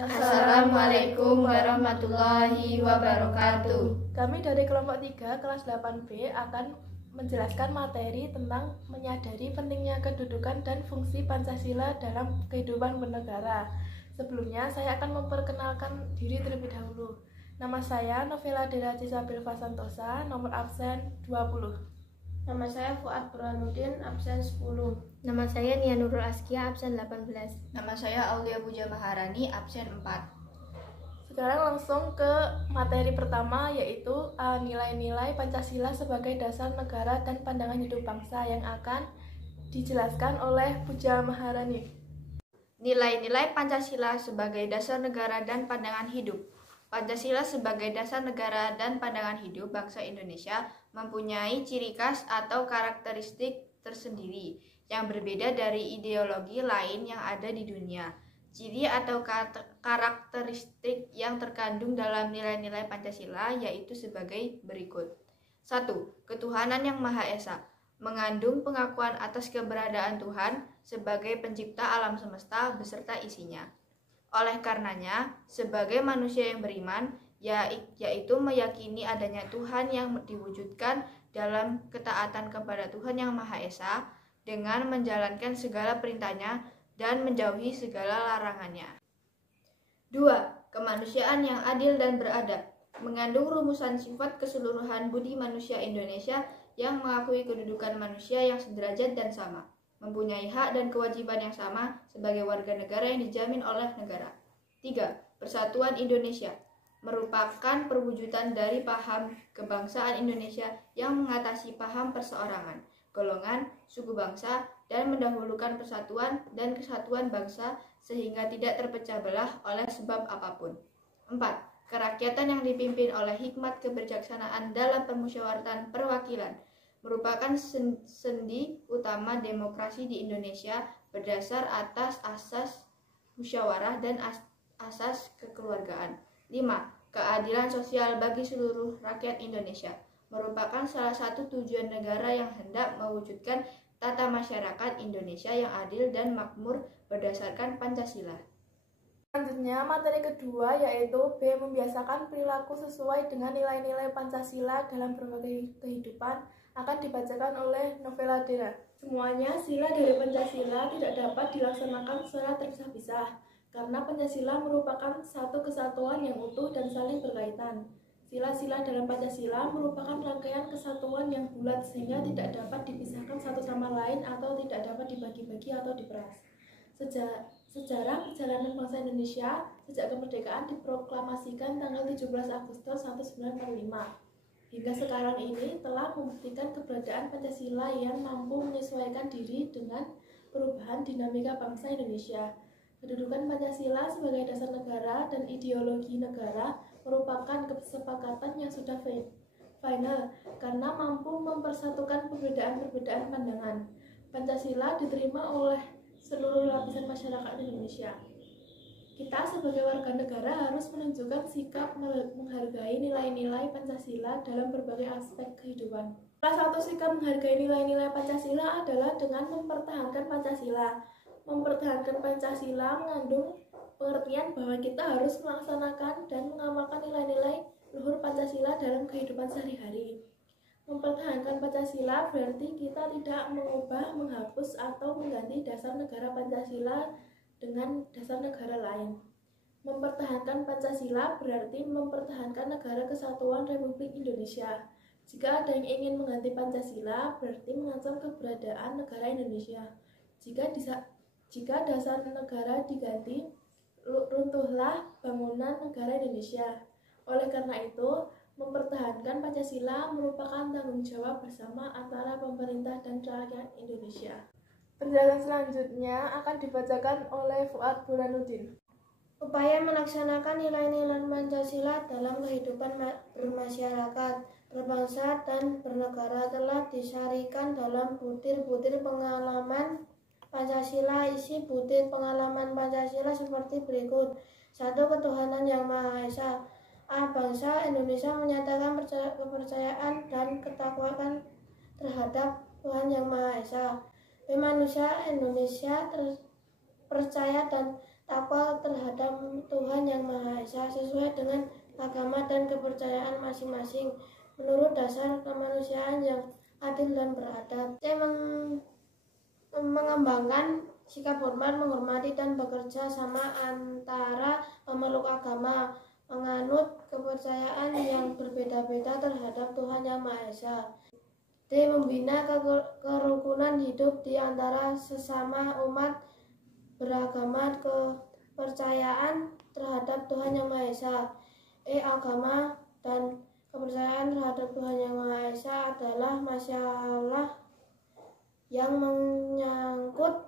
Assalamualaikum warahmatullahi wabarakatuh. Kami dari kelompok 3 kelas 8B akan menjelaskan materi tentang menyadari pentingnya kedudukan dan fungsi Pancasila dalam kehidupan bernegara. Sebelumnya saya akan memperkenalkan diri terlebih dahulu. Nama saya Novela Dela Cisabilva Santosa, nomor absen 20. Nama saya Fuad Burhanuddin, absen 10. Nama saya Nia Nurul Askia, absen 18. Nama saya Aulia Puja Maharani, absen 4. Sekarang langsung ke materi pertama, yaitu nilai-nilai Pancasila sebagai dasar negara dan pandangan hidup bangsa yang akan dijelaskan oleh Puja Maharani. Nilai-nilai Pancasila sebagai dasar negara dan pandangan hidup. Pancasila sebagai dasar negara dan pandangan hidup bangsa Indonesia mempunyai ciri khas atau karakteristik tersendiri yang berbeda dari ideologi lain yang ada di dunia. Ciri atau karakteristik yang terkandung dalam nilai-nilai Pancasila yaitu sebagai berikut. 1. Ketuhanan yang Maha Esa, mengandung pengakuan atas keberadaan Tuhan sebagai pencipta alam semesta beserta isinya. Oleh karenanya, sebagai manusia yang beriman, yaitu meyakini adanya Tuhan yang diwujudkan dalam ketaatan kepada Tuhan yang Maha Esa dengan menjalankan segala perintahnya dan menjauhi segala larangannya. 2. Kemanusiaan yang adil dan beradab, mengandung rumusan sifat keseluruhan budi manusia Indonesia yang mengakui kedudukan manusia yang sederajat dan sama, mempunyai hak dan kewajiban yang sama sebagai warga negara yang dijamin oleh negara. 3. Persatuan Indonesia, merupakan perwujudan dari paham kebangsaan Indonesia yang mengatasi paham perseorangan, golongan, suku bangsa, dan mendahulukan persatuan dan kesatuan bangsa sehingga tidak terpecah belah oleh sebab apapun. 4. Kerakyatan yang dipimpin oleh hikmat kebijaksanaan dalam permusyawaratan perwakilan, merupakan sendi utama demokrasi di Indonesia berdasar atas asas musyawarah dan asas kekeluargaan. 5. Keadilan sosial bagi seluruh rakyat Indonesia, merupakan salah satu tujuan negara yang hendak mewujudkan tata masyarakat Indonesia yang adil dan makmur berdasarkan Pancasila. Selanjutnya, materi kedua yaitu B. Membiasakan perilaku sesuai dengan nilai-nilai Pancasila dalam berbagai kehidupan akan dibacakan oleh Novela Dela. Semuanya sila dari Pancasila tidak dapat dilaksanakan secara terpisah-pisah karena Pancasila merupakan satu kesatuan yang utuh dan saling berkaitan. Sila-sila dalam Pancasila merupakan rangkaian kesatuan yang bulat sehingga tidak dapat dipisahkan satu sama lain atau tidak dapat dibagi-bagi atau diperas. Sejarah perjalanan bangsa Indonesia sejak kemerdekaan diproklamasikan tanggal 17 Agustus 1945. Hingga sekarang ini telah membuktikan keberadaan Pancasila yang mampu menyesuaikan diri dengan perubahan dinamika bangsa Indonesia. Kedudukan Pancasila sebagai dasar negara dan ideologi negara merupakan kesepakatan yang sudah final karena mampu mempersatukan perbedaan-perbedaan pandangan. Pancasila diterima oleh seluruh lapisan masyarakat Indonesia. Kita sebagai warga negara harus menunjukkan sikap menghargai nilai-nilai Pancasila dalam berbagai aspek kehidupan. Salah satu sikap menghargai nilai-nilai Pancasila adalah dengan mempertahankan Pancasila. Mempertahankan Pancasila mengandung pengertian bahwa kita harus melaksanakan dan mengamalkan nilai-nilai luhur Pancasila dalam kehidupan sehari-hari. Mempertahankan Pancasila berarti kita tidak mengubah, menghapus, atau mengganti dasar negara Pancasila dengan dasar negara lain. Mempertahankan Pancasila berarti mempertahankan Negara Kesatuan Republik Indonesia. Jika ada yang ingin mengganti Pancasila, berarti mengancam keberadaan negara Indonesia. Jika dasar negara diganti, runtuhlah bangunan negara Indonesia. Oleh karena itu, mempertahankan Pancasila merupakan tanggung jawab bersama antara pemerintah dan rakyat Indonesia. Penjelasan selanjutnya akan dibacakan oleh Fuad Burhanuddin. Upaya melaksanakan nilai-nilai Pancasila dalam kehidupan bermasyarakat, berbangsa, dan bernegara telah disarikan dalam butir-butir pengalaman Pancasila. Isi butir pengalaman Pancasila seperti berikut. 1. Ketuhanan yang Maha Esa. A. Bangsa Indonesia menyatakan kepercayaan dan ketakwaan terhadap Tuhan Yang Maha Esa. B. Manusia Indonesia percaya dan bertakwa terhadap Tuhan Yang Maha Esa sesuai dengan agama dan kepercayaan masing-masing menurut dasar kemanusiaan yang adil dan beradab. C. Mengembangkan sikap hormat, menghormati, dan bekerja sama antara pemeluk agama, menganut kepercayaan yang berbeda-beda terhadap Tuhan Yang Maha Esa. D. Membina kerukunan hidup di antara sesama umat beragama kepercayaan terhadap Tuhan Yang Maha Esa. E. Agama dan kepercayaan terhadap Tuhan Yang Maha Esa adalah masalah yang menyangkut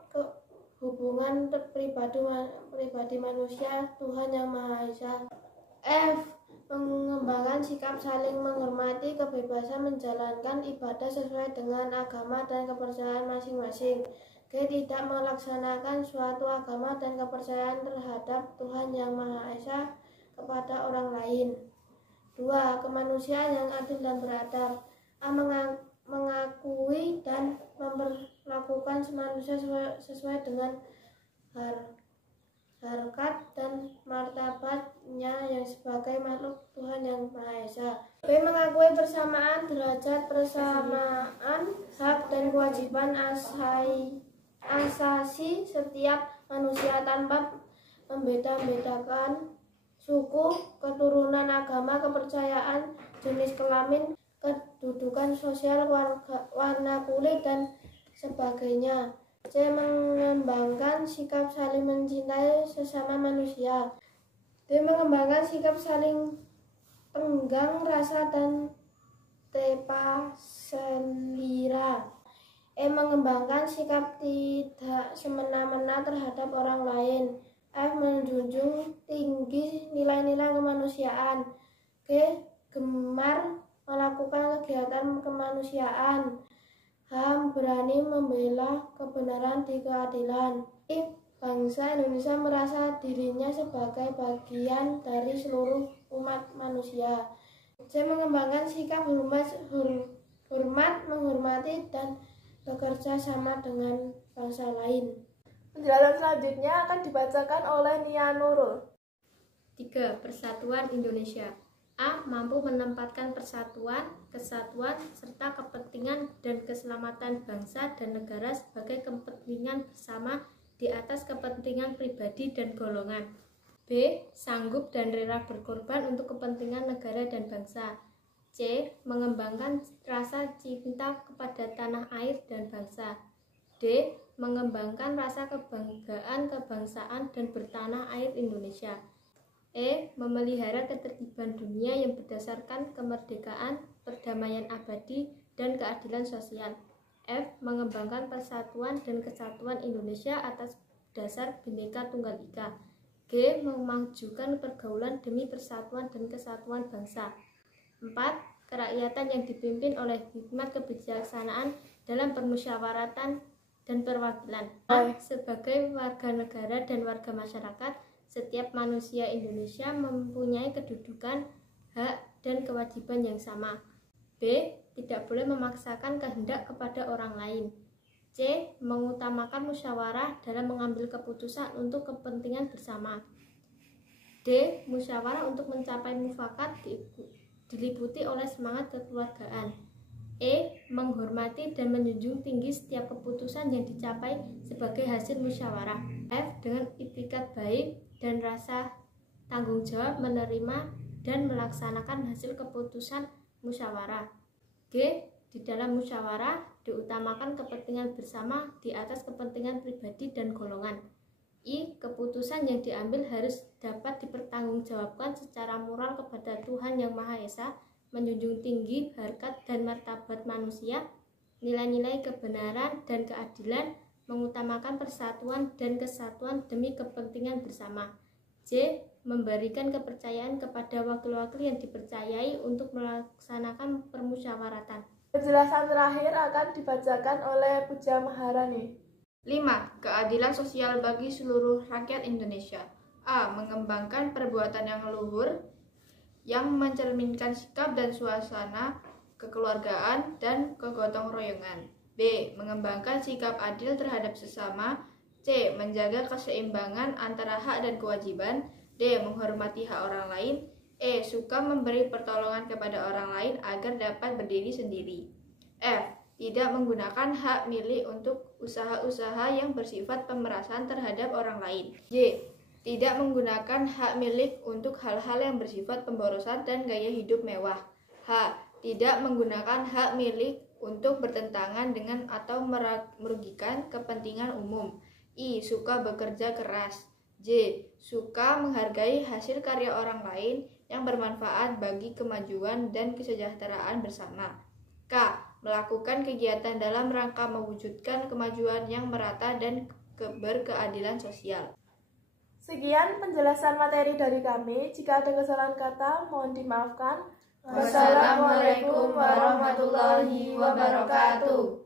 hubungan pribadi manusia Tuhan Yang Maha Esa. F. Mengembangkan sikap saling menghormati, kebebasan menjalankan ibadah sesuai dengan agama dan kepercayaan masing-masing. G. Tidak melaksanakan suatu agama dan kepercayaan terhadap Tuhan Yang Maha Esa kepada orang lain. 2. Kemanusiaan yang adil dan beradab. A. Mengakui dan memperlakukan manusia sesuai dengan harkat dan martabatnya yang sebagai makhluk Tuhan Yang Maha Esa. B. Mengakui persamaan derajat, persamaan hak dan kewajiban asasi setiap manusia tanpa membeda-bedakan suku, keturunan, agama, kepercayaan, jenis kelamin, kedudukan sosial, warna kulit, dan sebagainya. C. Mengembangkan sikap saling mencintai sesama manusia. D. Mengembangkan sikap saling tenggang rasa dan tepa selera. E. Mengembangkan sikap tidak semena-mena terhadap orang lain. F. Menjunjung tinggi nilai-nilai kemanusiaan. G. Gemar melakukan kegiatan kemanusiaan. H. Berani membela kebenaran di keadilan. I. Bangsa Indonesia merasa dirinya sebagai bagian dari seluruh umat manusia. C. Mengembangkan sikap hormat, menghormati, dan bekerja sama dengan bangsa lain. Penjelasan selanjutnya akan dibacakan oleh Nia Nurul. 3. Persatuan Indonesia. A. Mampu menempatkan persatuan, kesatuan, serta kepentingan dan keselamatan bangsa dan negara sebagai kepentingan bersama di atas kepentingan pribadi dan golongan. B. Sanggup dan rela berkorban untuk kepentingan negara dan bangsa. C. Mengembangkan rasa cinta kepada tanah air dan bangsa. D. Mengembangkan rasa kebanggaan kebangsaan dan bertanah air Indonesia. E. Memelihara ketertiban dunia yang berdasarkan kemerdekaan, perdamaian abadi, dan keadilan sosial. F. Mengembangkan persatuan dan kesatuan Indonesia atas dasar Bhinneka Tunggal Ika. G. Memajukan pergaulan demi persatuan dan kesatuan bangsa. 4. Kerakyatan yang dipimpin oleh hikmat kebijaksanaan dalam permusyawaratan dan perwakilan. A. Sebagai warga negara dan warga masyarakat, setiap manusia Indonesia mempunyai kedudukan, hak, dan kewajiban yang sama. B. Tidak boleh memaksakan kehendak kepada orang lain. C. Mengutamakan musyawarah dalam mengambil keputusan untuk kepentingan bersama. D. Musyawarah untuk mencapai mufakat diliputi oleh semangat kekeluargaan. E. Menghormati dan menjunjung tinggi setiap keputusan yang dicapai sebagai hasil musyawarah. F. Dengan itikat baik dan rasa tanggung jawab menerima dan melaksanakan hasil keputusan musyawarah. G. Di dalam musyawarah diutamakan kepentingan bersama di atas kepentingan pribadi dan golongan. I. Keputusan yang diambil harus dapat dipertanggungjawabkan secara moral kepada Tuhan Yang Maha Esa, menjunjung tinggi harkat dan martabat manusia, nilai-nilai kebenaran dan keadilan, mengutamakan persatuan dan kesatuan demi kepentingan bersama. J. Memberikan kepercayaan kepada wakil-wakil yang dipercayai untuk melaksanakan permusyawaratan. Penjelasan terakhir akan dibacakan oleh Puja Maharani. 5. Keadilan sosial bagi seluruh rakyat Indonesia. A. Mengembangkan perbuatan yang luhur yang mencerminkan sikap dan suasana kekeluargaan dan kegotong royongan. B. Mengembangkan sikap adil terhadap sesama C. Menjaga keseimbangan antara hak dan kewajiban. D. Menghormati hak orang lain. E. Suka memberi pertolongan kepada orang lain agar dapat berdiri sendiri. F. Tidak menggunakan hak milik untuk usaha-usaha yang bersifat pemerasan terhadap orang lain. J. Tidak menggunakan hak milik untuk hal-hal yang bersifat pemborosan dan gaya hidup mewah. H. Tidak menggunakan hak milik untuk bertentangan dengan atau merugikan kepentingan umum. I. Suka bekerja keras. J. Suka menghargai hasil karya orang lain yang bermanfaat bagi kemajuan dan kesejahteraan bersama. K. Melakukan kegiatan dalam rangka mewujudkan kemajuan yang merata dan berkeadilan sosial. Sekian penjelasan materi dari kami. Jika ada kesalahan kata, mohon dimaafkan. Wassalamualaikum warahmatullahi wabarakatuh.